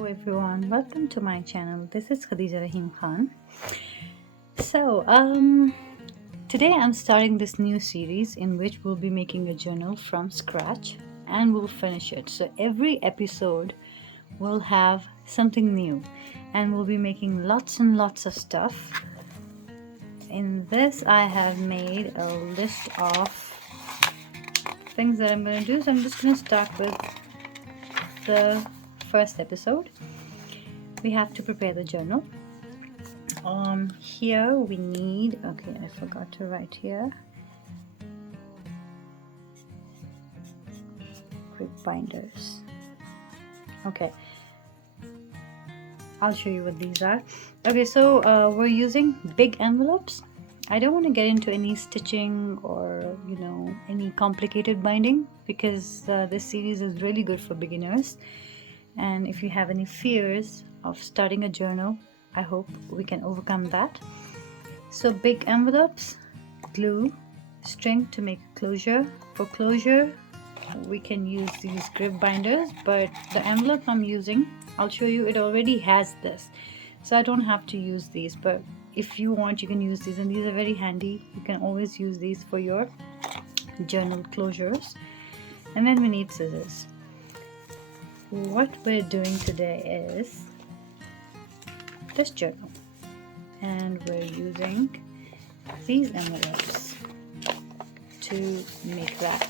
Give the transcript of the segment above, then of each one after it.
Hello everyone, welcome to my channel. This is Khadija Rahim Khan. So today I'm starting this new series in which we'll be making a journal from scratch and we'll finish it. So every episode will have something new and we'll be making lots and lots of stuff. In this I have made a list of things that I'm going to do. So I'm just going to start with the first episode. We have to prepare the journal. Here we need, okay, I forgot to write here, grip binders. Okay, I'll show you what these are. Okay, so we're using big envelopes. I don't want to get into any stitching or any complicated binding because this series is really good for beginners. And if you have any fears of starting a journal, I hope we can overcome that. So big envelopes, glue, string to make closure. For closure, we can use these grip binders, but the envelope I'm using, I'll show you, it already has this. So I don't have to use these, but if you want, you can use these, and these are very handy. You can always use these for your journal closures. And then we need scissors. What we're doing today is this journal, and we're using these envelopes to make that.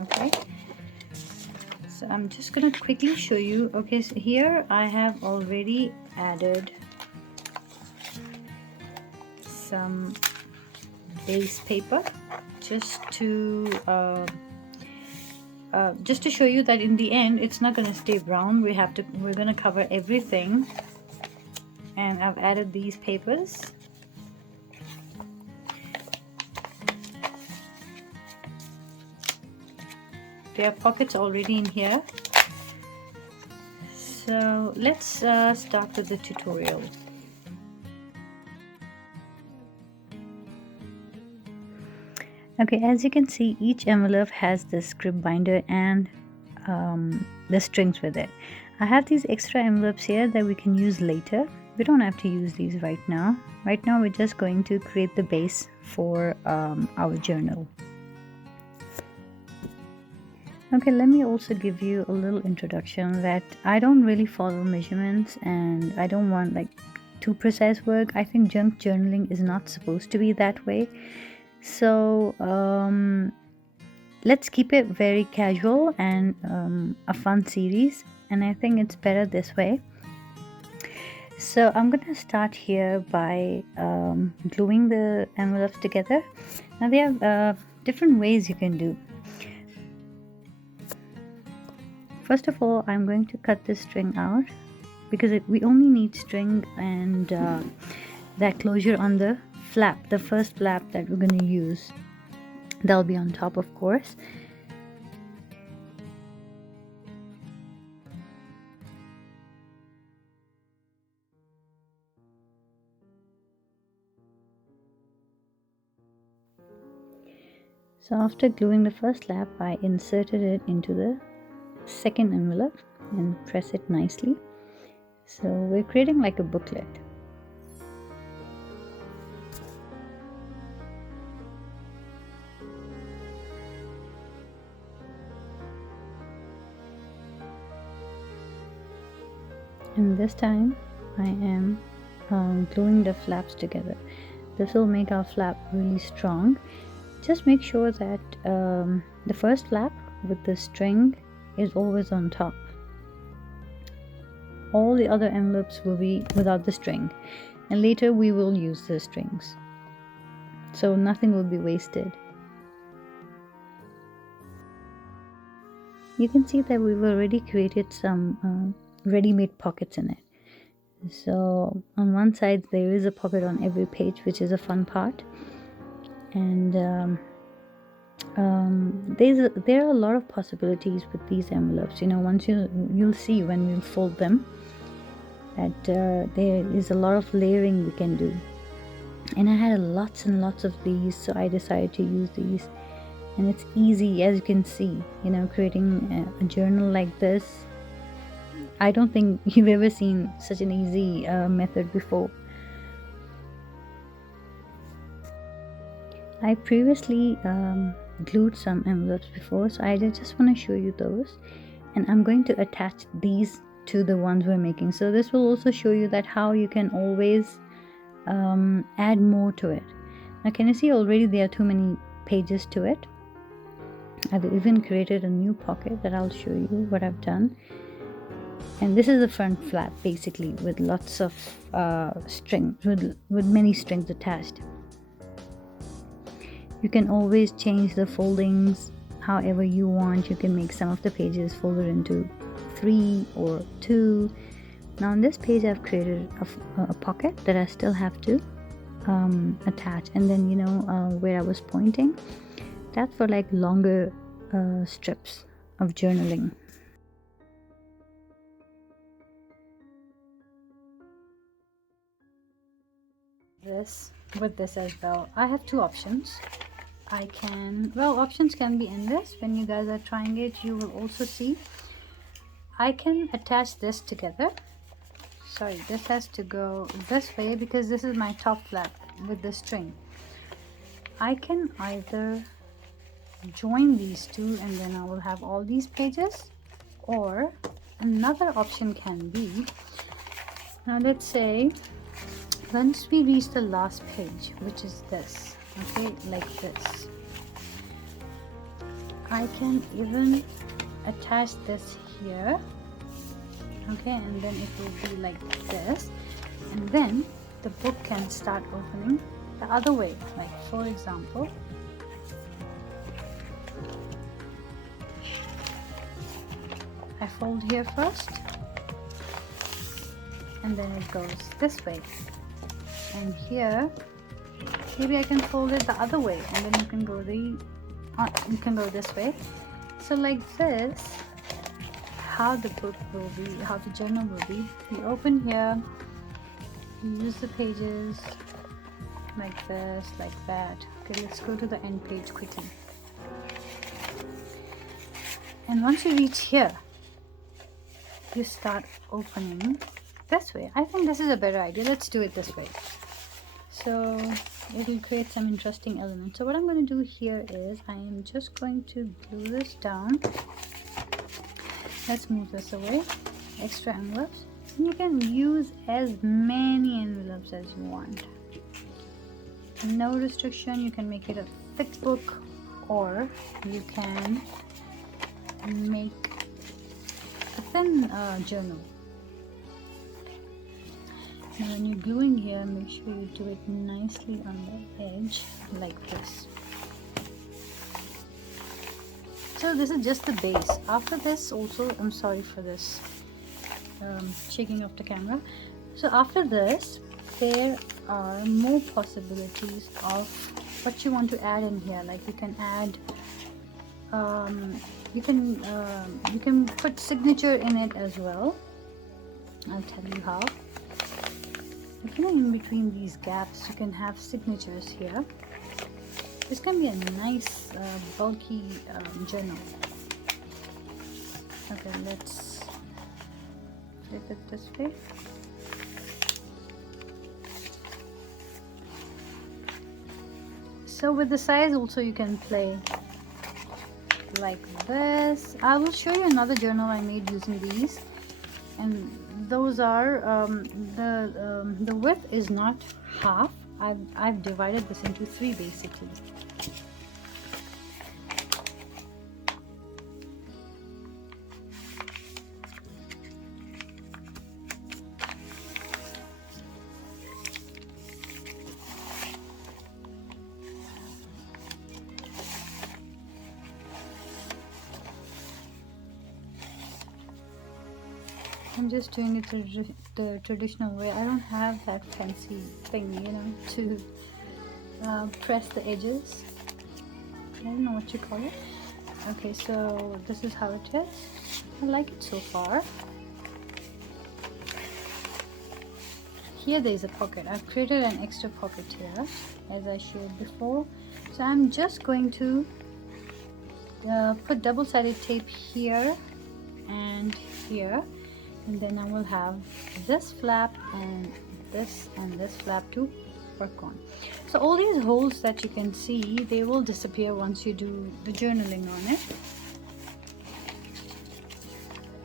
Okay, so I'm just gonna quickly show you. Okay, so here I have already added some base paper just to show you that in the end it's not going to stay brown. We're going to cover everything, and I've added these papers. There are pockets already in here. So let's start with the tutorial. Okay, as you can see, each envelope has the grip binder and the strings with it. I have these extra envelopes here that we can use later. We don't have to use these right now. Right now we're just going to create the base for our journal. Okay, let me also give you a little introduction that I don't really follow measurements and I don't want like too precise work. I think junk journaling is not supposed to be that way. So let's keep it very casual and a fun series, and I think it's better this way. So I'm going to start here by gluing the envelopes together. Now there are different ways you can do. First of all, I'm going to cut this string out because we only need string and that closure on the flap, the first flap that we're going to use. That'll be on top, of course. So after gluing the first flap, I inserted it into the second envelope and press it nicely. So we're creating like a booklet. And this time I am gluing the flaps together. This will make our flap really strong. Just make sure that the first flap with the string is always on top. All the other envelopes will be without the string, and later we will use the strings, so nothing will be wasted. You can see that we've already created some ready-made pockets in it. So on one side there is a pocket on every page, which is a fun part, and there are a lot of possibilities with these envelopes. Once you'll see when we'll fold them that there is a lot of layering we can do, and I had lots and lots of these, so I decided to use these. And it's easy, as you can see, creating a journal like this I don't think you've ever seen such an easy method before. I previously glued some envelopes before, so I just want to show you those, and I'm going to attach these to the ones we're making. So this will also show you that how you can always add more to it. Now can you see already there are too many pages to it? I've even created a new pocket that I'll show you what I've done. And this is the front flap basically, with lots of strings, with many strings attached. You can always change the foldings however you want. You can make some of the pages folded into 3 or 2. Now on this page I've created a pocket that I still have to attach, and then you know where I was pointing, that's for like longer strips of journaling. This with this as well, I have 2 options. I can, well, options can be endless. When you guys are trying it, you will also see I can attach this together. Sorry, this has to go this way because this is my top flap with the string. I can either join these two and then I will have all these pages, or another option can be, now let's say once we reach the last page, which is this, okay, like this, I can even attach this here, okay, and then it will be like this, and then the book can start opening the other way. Like for example, I fold here first and then it goes this way, and here maybe I can fold it the other way and then you can go this way. So like this, how the book will be, how the journal will be, you open here, you use the pages like this, like that. Okay, let's go to the end page quickly. And once you reach here, you start opening this way. I think this is a better idea. Let's do it this way. So it will create some interesting elements. So what I'm going to do here is I am just going to glue this down. Let's move this away. Extra envelopes. And you can use as many envelopes as you want. No restriction. You can make it a thick book, or you can make a thin journal. Now when you're gluing here, make sure you do it nicely on the edge like this. So this is just the base. After this also, I'm sorry for this shaking of the camera. So after this, there are more possibilities of what you want to add in here. Like you can add you can put signature in it as well. I'll tell you how. You know, in between these gaps you can have signatures here. This can be a nice bulky journal. Okay, let's flip it this way. So with the size also you can play like this. I will show you another journal I made using these, and those are the width is not half. I've divided this into 3 basically. I'm just doing it the traditional way. I don't have that fancy thing, you know, to press the edges. I don't know what you call it. Okay, so this is how it is. I like it so far. Here there is a pocket. I've created an extra pocket here, as I showed before. So I'm just going to put double-sided tape here and here. and then I will have this flap and this flap to work on. So all these holes that you can see, they will disappear once you do the journaling on it.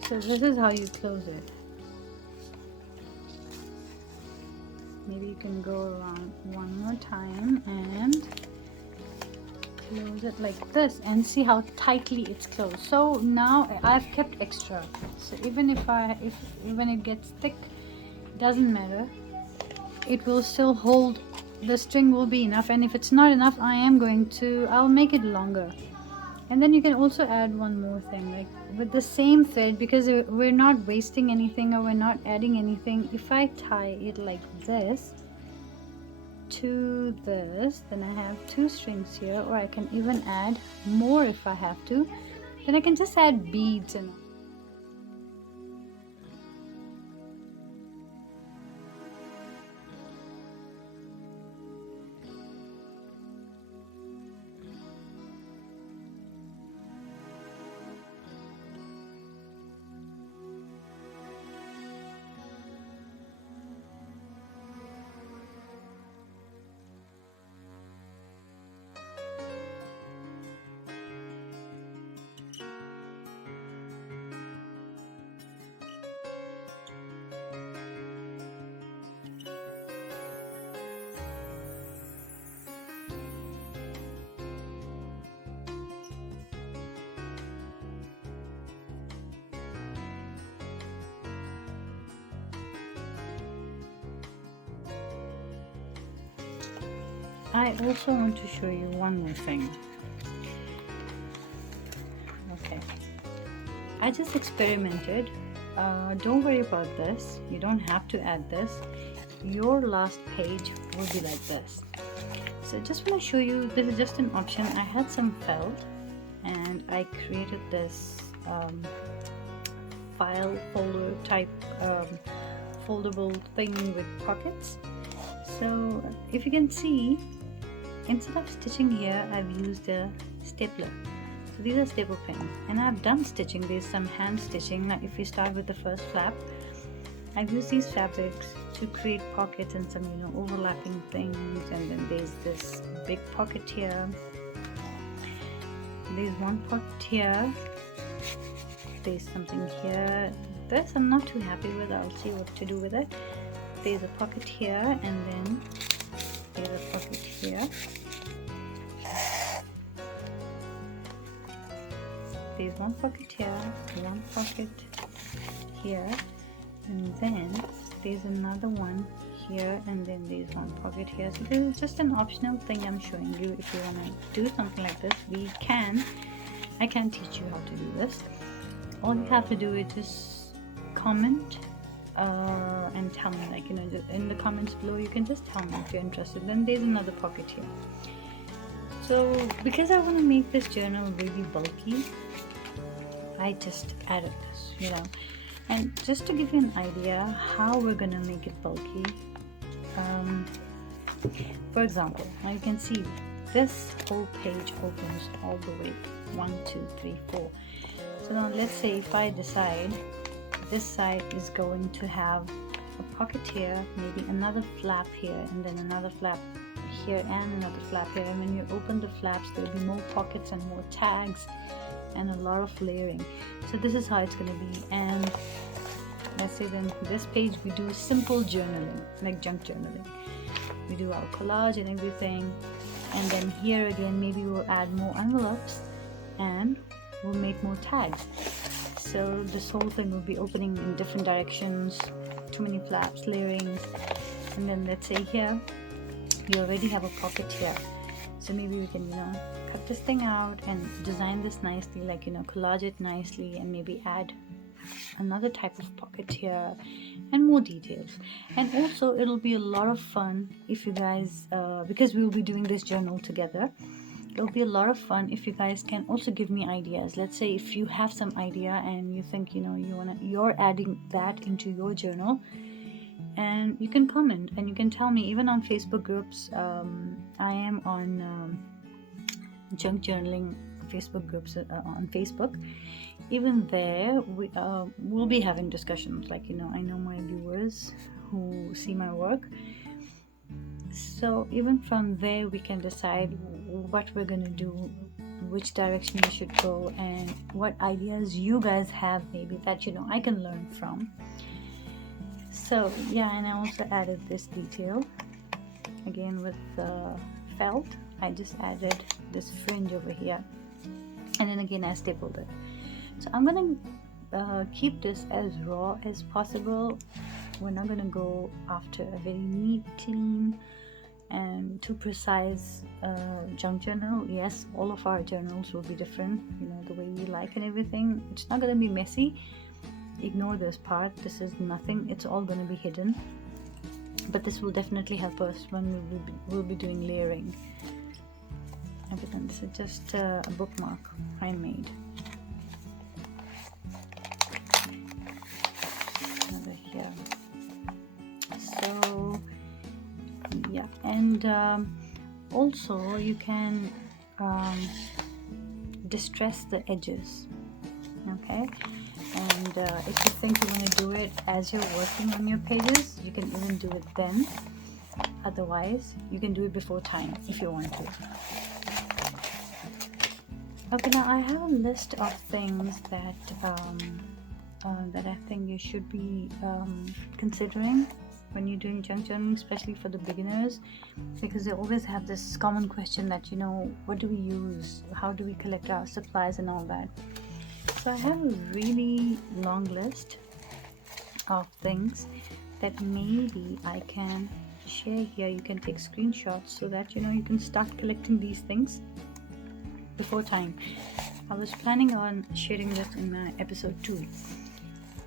So this is how you close it. Maybe you can go around one more time and close it like this, and see how tightly it's closed. So now I've kept extra, so even if it gets thick, doesn't matter, it will still hold, the string will be enough. And if it's not enough, I'll make it longer. And then you can also add one more thing, like with the same thread, because we're not wasting anything or we're not adding anything. If I tie it like this to this, then I have 2 strings here, or I can even add more if I have to. Then I can just add beads and I also want to show you one more thing. Okay, I just experimented. Don't worry about this, you don't have to add this. Your last page will be like this. So I just want to show you, this is just an option. I had some felt and I created this file folder type foldable thing with pockets. So if you can see, instead of stitching here, I've used a stapler. So these are staple pins, and I've done stitching. There's some hand stitching. Like if you start with the first flap, I've used these fabrics to create pockets and some, overlapping things. And then there's this big pocket here. There's one pocket here. There's something here. This I'm not too happy with. I'll see what to do with it. There's a pocket here, and then there's a pocket here. There's one pocket here, one pocket here, and then there's another one here, and then there's one pocket here. So this is just an optional thing I'm showing you. If you want to do something like this, I can teach you how to do this. All you have to do is just comment and tell me, like, in the comments below, you can just tell me if you're interested. Then there's another pocket here. So because I want to make this journal really bulky, I just added this, and just to give you an idea how we're gonna make it bulky. For example, now you can see this whole page opens all the way 1, 2, 3, 4. So now let's say if I decide this side is going to have a pocket here, maybe another flap here, and then another flap here, and another flap here. And when you open the flaps, there'll be more pockets and more tags and a lot of layering. So this is how it's going to be. And let's say then this page we do simple journaling, like junk journaling. We do our collage and everything, and then here again maybe we'll add more envelopes and we'll make more tags. So this whole thing will be opening in different directions, too many flaps, layerings. And then let's say here you already have a pocket here, so maybe we can cut this thing out and design this nicely, like collage it nicely, and maybe add another type of pocket here and more details. And also it'll be a lot of fun if you guys because we'll be doing this journal together, it'll be a lot of fun if you guys can also give me ideas. Let's say if you have some idea and you think you're adding that into your journal, and you can comment and you can tell me, even on Facebook groups. I am on junk journaling Facebook groups on Facebook. even there, we'll be having discussions. Like, I know my viewers who see my work, so even from there we can decide what we're going to do, which direction we should go, and what ideas you guys have maybe that I can learn from. So yeah, and I also added this detail again with the felt. I just added this fringe over here, and then again I stapled it. So I'm gonna keep this as raw as possible. We're not gonna go after a very neat, clean, and too precise junk journal. Yes, all of our journals will be different, the way we like and everything. It's not gonna be messy. Ignore this part. This is nothing. It's all gonna be hidden. But this will definitely help us when we'll be doing layering. Everything. This is just a bookmark, handmade. Over here. So yeah, and also you can distress the edges, okay? And if you think you want to do it as you're working on your pages, you can even do it then. Otherwise, you can do it before time if you want to. Okay, now I have a list of things that I think you should be considering when you're doing junk journaling, especially for the beginners, because they always have this common question that what do we use, how do we collect our supplies and all that. So I have a really long list of things that maybe I can share here. You can take screenshots so that you can start collecting these things before time. I was planning on sharing this in my episode 2,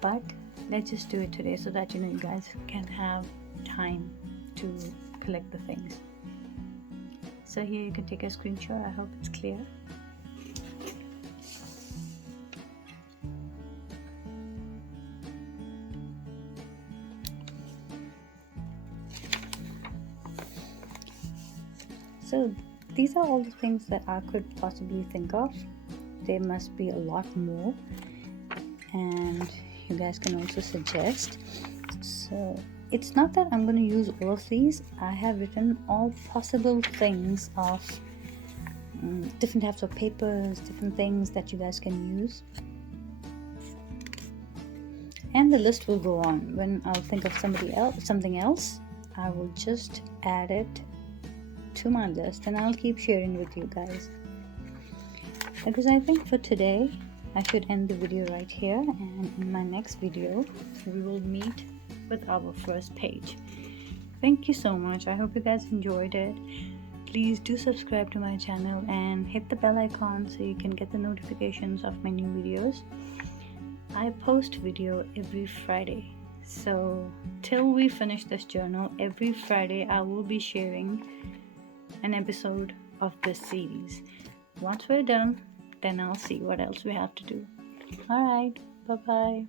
but let's just do it today so that you guys can have time to collect the things. So here you can take a screenshot. I hope it's clear. So these are all the things that I could possibly think of. There must be a lot more, and you guys can also suggest. So it's not that I'm going to use all of these. I have written all possible things of different types of papers, different things that you guys can use, and the list will go on. When I'll think of something else, I will just add it to my list and I'll keep sharing with you guys. Because I think for today I should end the video right here, and in my next video we will meet with our first page. Thank you so much. I hope you guys enjoyed it. Please do subscribe to my channel and hit the bell icon so you can get the notifications of my new videos. I post video every Friday, so till we finish this journal, every Friday I will be sharing an episode of this series. Once we're done, then I'll see what else we have to do. Alright, bye bye.